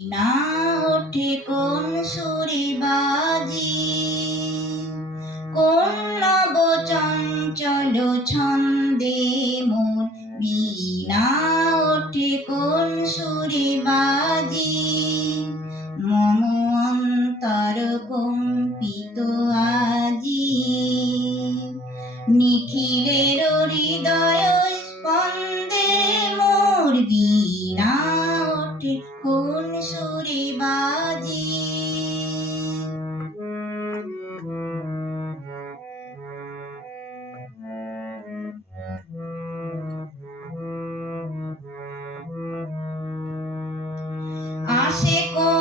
না ওঠে কোন সুরে বাজি, কোন নব চঞ্চল ছন্দে মোর বীণা ওঠে কোন সুরে বাজি। মম অন্তর কম্পিত আজি, নিখিলের হৃদয় স্পন্দে মোর বীণা ওঠে কোন সুরে বাজি। আসে কোন